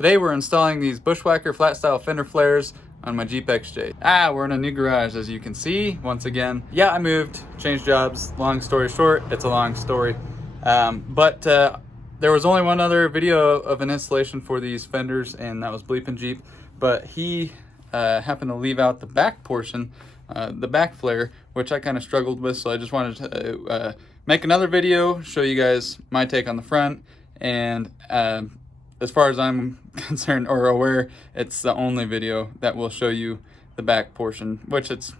Today we're installing these Bushwacker flat style fender flares on my Jeep XJ. We're in a new garage, as you can see. Once again, I moved, changed jobs. Long story short, it's a long story. But there was only one other video of an installation for these fenders, and that was Bleepin Jeep. But he happened to leave out the back portion, the back flare, which I kind of struggled with. So I just wanted to make another video, show you guys my take on the front. And as far as I'm concerned or aware, it's the only video that will show you the back portion, which it's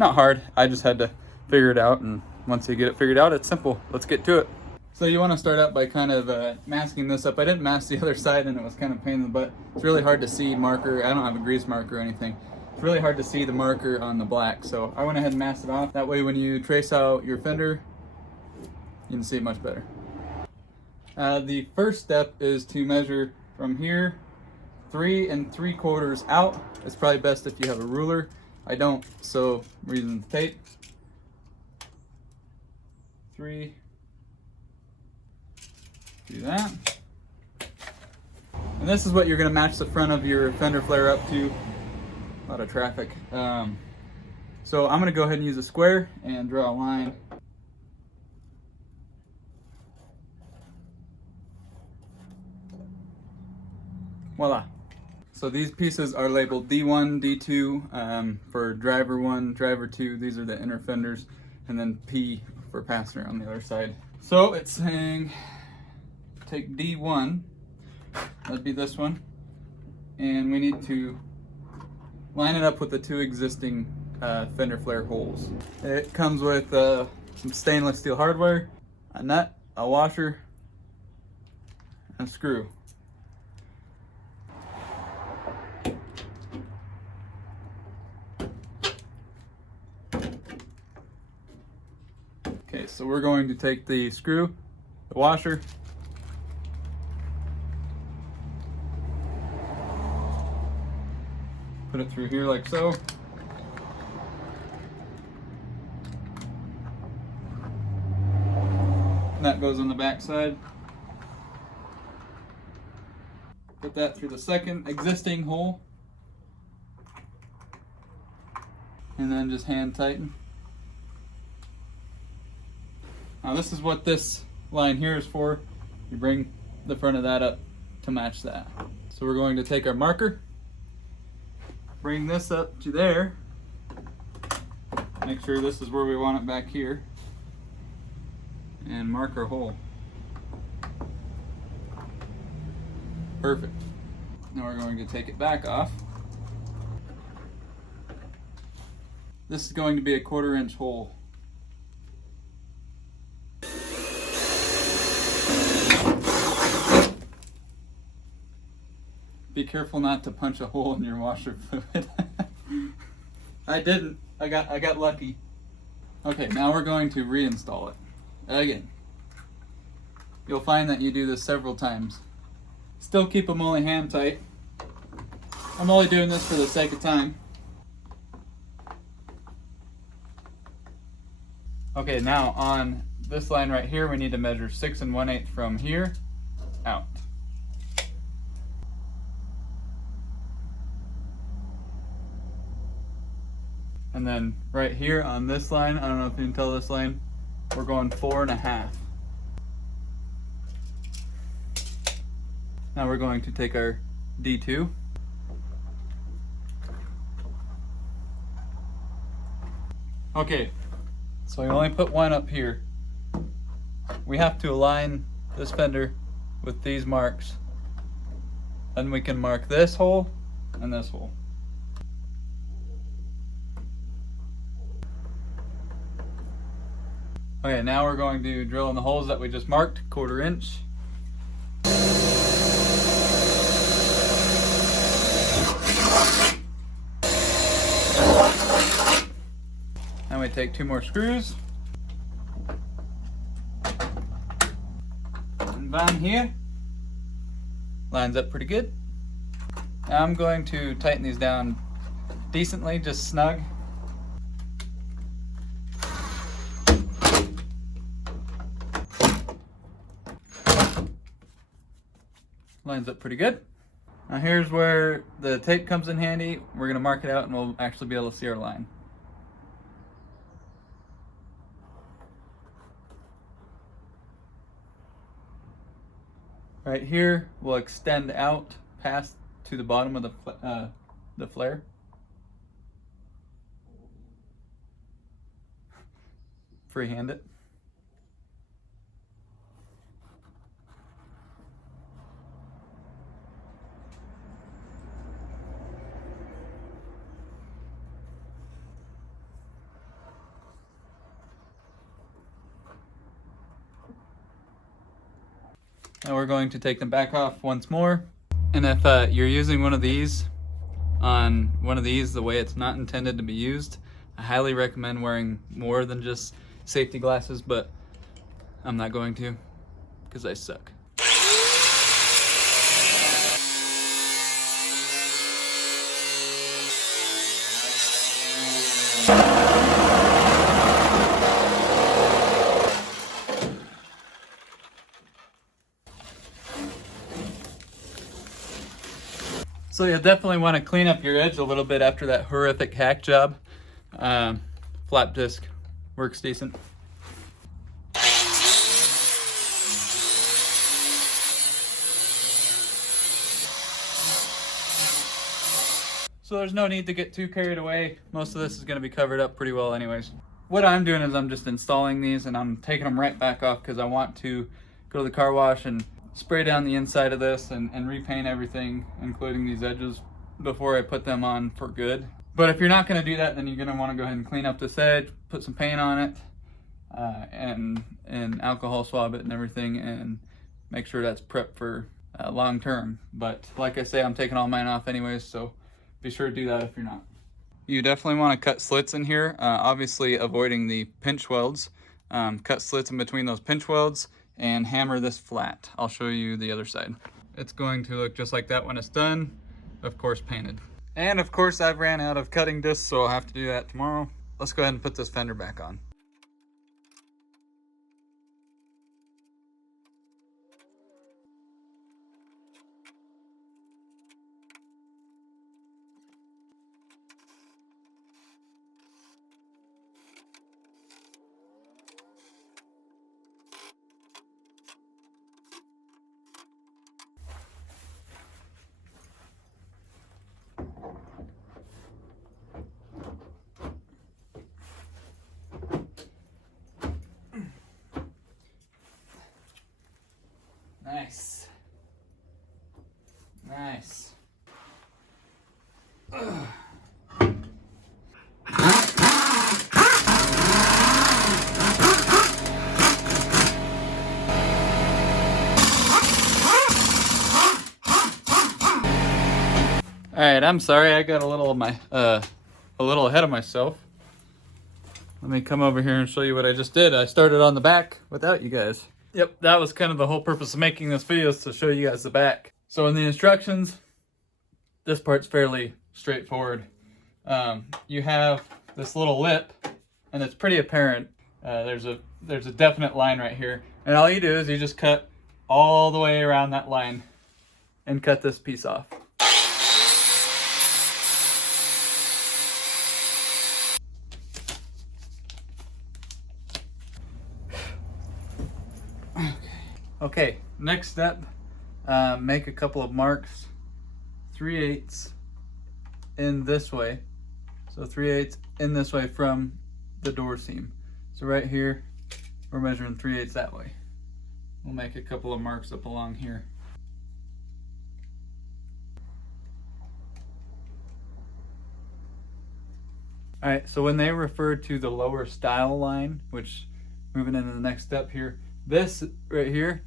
not hard. I just had to figure it out, and once you get it figured out, it's simple. Let's get to it. So you want to start out by kind of masking this up. I didn't mask the other side, and it was kind of a pain in the butt. It's really hard to see marker. I don't have a grease marker or anything. It's really hard to see the marker on the black, so I went ahead and masked it off. That way when you trace out your fender, you can see it much better. The first step is to measure from here 3 3/4 out. It's probably best if you have a ruler. I don't, so we're using tape. 3. Do that. And this is what you're going to match the front of your fender flare up to. A lot of traffic. So I'm going to go ahead and use a square and draw a line. Voila. So these pieces are labeled D1, D2 for driver 1, driver 2. These are the inner fenders, and then P for passenger on the other side. So it's saying take D1, that'd be this one, and we need to line it up with the 2 existing fender flare holes. It comes with some stainless steel hardware, a nut, a washer, and a screw. Okay, so we're going to take the screw, the washer, put it through here like so. And that goes on the back side. Put that through the second existing hole. And then just hand tighten. Now this is what this line here is for. You bring the front of that up to match that. So we're going to take our marker, bring this up to there, make sure this is where we want it back here, and mark our hole. Perfect. Now we're going to take it back off. This is going to be a 1/4 inch hole. Be careful not to punch a hole in your washer fluid. I didn't. I got lucky. Okay, now we're going to reinstall it again. You'll find that you do this several times. Still keep them only hand tight. I'm only doing this for the sake of time. Okay, now on this line right here, we need to measure 6 1/8 from here out. And then right here on this line, I don't know if you can tell this line, we're going 4 1/2. Now we're going to take our D2. Okay, so we only put one up here. We have to align this fender with these marks. Then we can mark this hole and this hole. Okay, now we're going to drill in the holes that we just marked, 1/4 inch. Then we take 2 more screws. And bam, here. Lines up pretty good. Now I'm going to tighten these down decently, just snug. Lines up pretty good. Now here's where the tape comes in handy. We're gonna mark it out and we'll actually be able to see our line. Right here will extend out past to the bottom of the flare. Freehand it. Now we're going to take them back off once more. And if you're using one of these on one of these the way it's not intended to be used, I highly recommend wearing more than just safety glasses, but I'm not going to because I suck. So you definitely want to clean up your edge a little bit after that horrific hack job. Flap disc works decent. So there's no need to get too carried away. Most of this is going to be covered up pretty well anyways. What I'm doing is I'm just installing these and I'm taking them right back off because I want to go to the car wash and spray down the inside of this and repaint everything, including these edges, before I put them on for good. But if you're not going to do that, then you're going to want to go ahead and clean up this edge, put some paint on it, and alcohol swab it and everything, and make sure that's prepped for long term. But like I say, I'm taking all mine off anyways, so be sure to do that if you're not. You definitely want to cut slits in here, obviously avoiding the pinch welds. Cut slits in between those pinch welds and hammer this flat. I'll show you the other side. It's going to look just like that when it's done, of course painted. And of course I've ran out of cutting discs, so I'll have to do that tomorrow. Let's go ahead and put this fender back on. Nice. Nice. Ugh. All right, I'm sorry, I got a little ahead of myself. Let me come over here and show you what I just did. I started on the back without you guys. Yep, that was kind of the whole purpose of making this video, is to show you guys the back. So in the instructions, this part's fairly straightforward. You have this little lip, and it's pretty apparent. There's a definite line right here. And all you do is you just cut all the way around that line and cut this piece off. Okay, next step, make a couple of marks, 3/8 in this way. So 3/8 in this way from the door seam. So right here, we're measuring 3/8 that way. We'll make a couple of marks up along here. All right, so when they refer to the lower style line, which moving into the next step here, this right here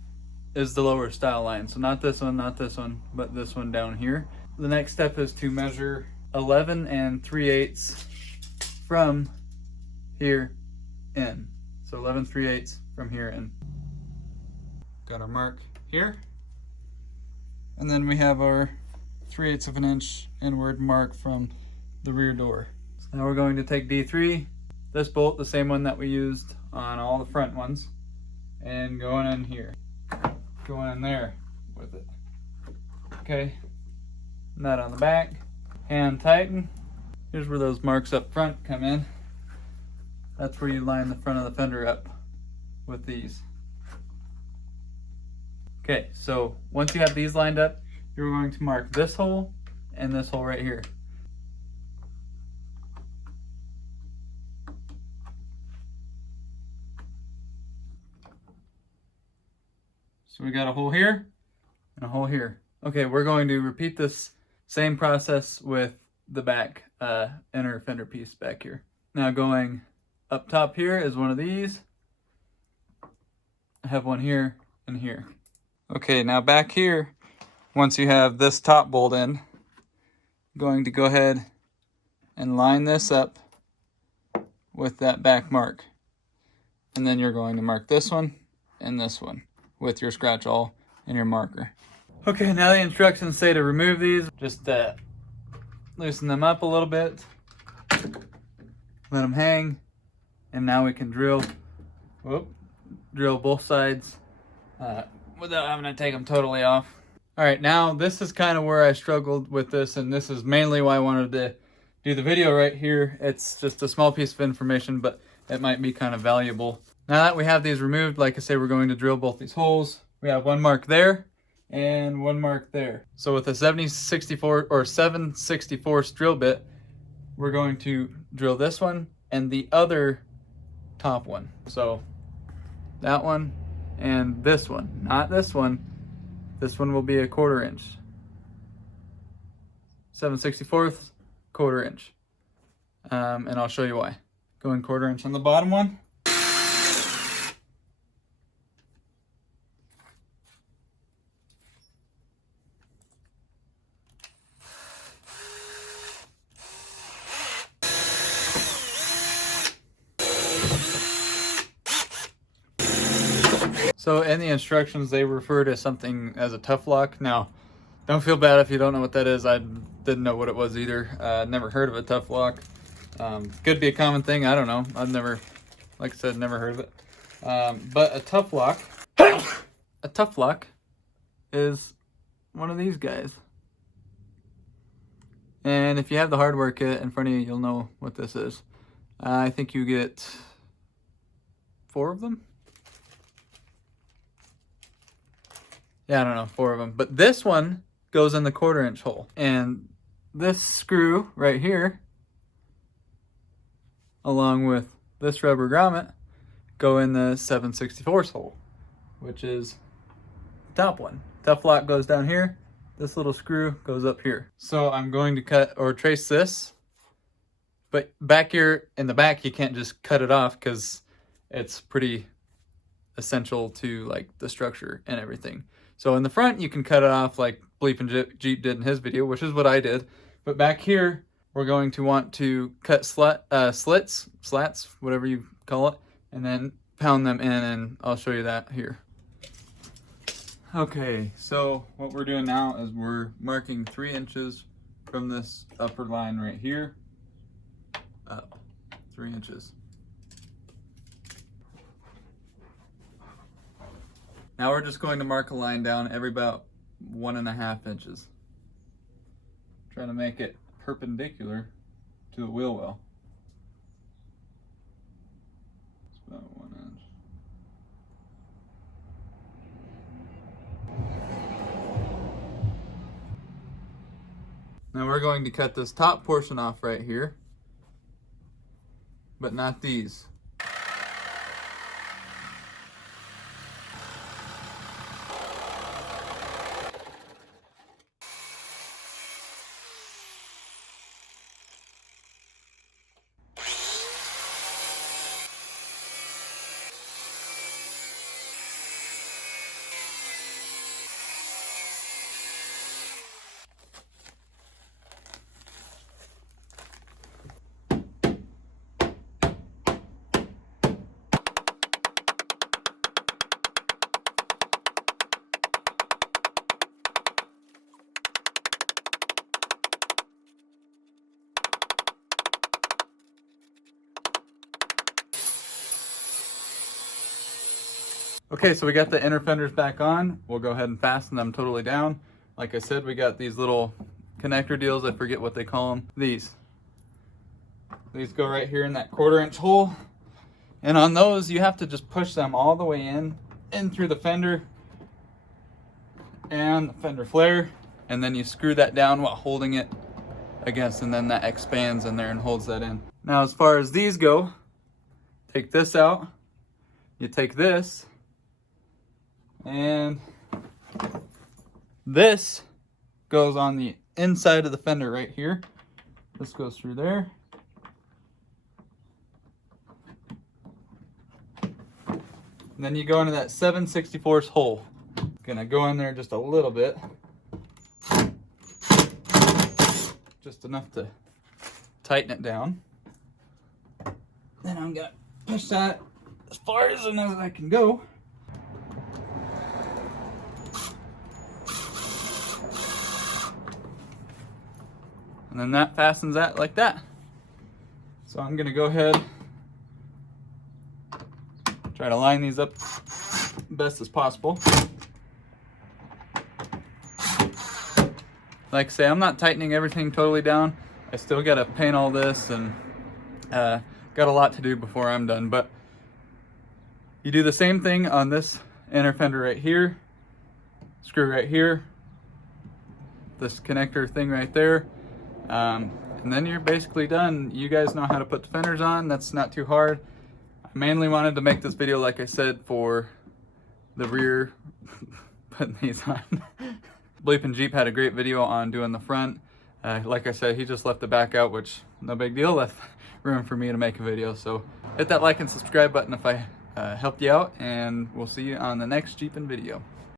is the lower style line. So not this one, but this one down here. The next step is to measure 11 3/8 from here in. So 11 3/8 from here in. Got our mark here. And then we have our 3/8 of an inch inward mark from the rear door. So now we're going to take D3, this bolt, the same one that we used on all the front ones, and going in here. Going in there with it. Okay, nut on the back, hand tighten. Here's where those marks up front come in. That's where you line the front of the fender up with these. Okay, so once you have these lined up, you're going to mark this hole and this hole right here. So we got a hole here and a hole here. Okay, we're going to repeat this same process with the back inner fender piece back here. Now going up top here is one of these. I have one here and here. Okay, now back here, once you have this top bolt in, I'm going to go ahead and line this up with that back mark. And then you're going to mark this one and this one with your scratch awl and your marker. Okay, now the instructions say to remove these. Just loosen them up a little bit, let them hang, and now we can drill both sides without having to take them totally off. All right, now this is kind of where I struggled with this, and this is mainly why I wanted to do the video right here. It's just a small piece of information, but it might be kind of valuable. Now that we have these removed, like I say, we're going to drill both these holes. We have one mark there and one mark there. So with a 7/64 or 7/64 drill bit, we're going to drill this one and the other top one. So that one and this one, not this one. This one will be a 1/4 inch. 7/64, 1/4 inch. And I'll show you why. Going 1/4 inch on the bottom one. So in the instructions, they refer to something as a tough lock. Now, don't feel bad if you don't know what that is. I didn't know what it was either. Never heard of a tough lock. Could be a common thing. I don't know. I've never, like I said, never heard of it. But a tough lock is one of these guys. And if you have the hardware kit in front of you, you'll know what this is. I think you get 4 of them. Yeah, I don't know, 4 of them. But this one goes in the 1/4 inch hole. And this screw right here, along with this rubber grommet, go in the 7/64 hole, which is the top one. Tough lock goes down here. This little screw goes up here. So I'm going to cut or trace this. But back here in the back, you can't just cut it off because it's pretty essential to like the structure and everything. So in the front, you can cut it off like Bleepin Jeep did in his video, which is what I did. But back here, we're going to want to cut slats, whatever you call it, and then pound them in, and I'll show you that here. Okay, so what we're doing now is we're marking 3 inches from this upper line right here. 3 inches. Now we're just going to mark a line down every about 1.5 inches. Trying to make it perpendicular to the wheel well. It's about 1 inch. Now we're going to cut this top portion off right here, but not these. Okay, so we got the inner fenders back on. We'll go ahead and fasten them totally down. Like I said, we got these little connector deals. I forget what they call them. These go right here in that 1/4 inch hole. And on those, you have to just push them all the way in through the fender and the fender flare. And then you screw that down while holding it against, and then that expands in there and holds that in. Now, as far as these go, take this out. You take this, and this goes on the inside of the fender right here. This goes through there. And then you go into that 7/64 hole. Gonna go in there just a little bit. Just enough to tighten it down. Then I'm gonna push that as far as I can go. And then that fastens that like that. So I'm gonna go ahead, try to line these up best as possible. Like I say, I'm not tightening everything totally down. I still gotta paint all this and got a lot to do before I'm done. But you do the same thing on this inner fender right here, screw right here, this connector thing right there. And then you're basically done. You guys know how to put the fenders on. That's not too hard. I mainly wanted to make this video, like I said, for the rear, putting these on. Bleepin Jeep had a great video on doing the front. Like I said, he just left the back out, which no big deal. Left room for me to make a video. So hit that like and subscribe button if I helped you out, and we'll see you on the next Jeepin' video.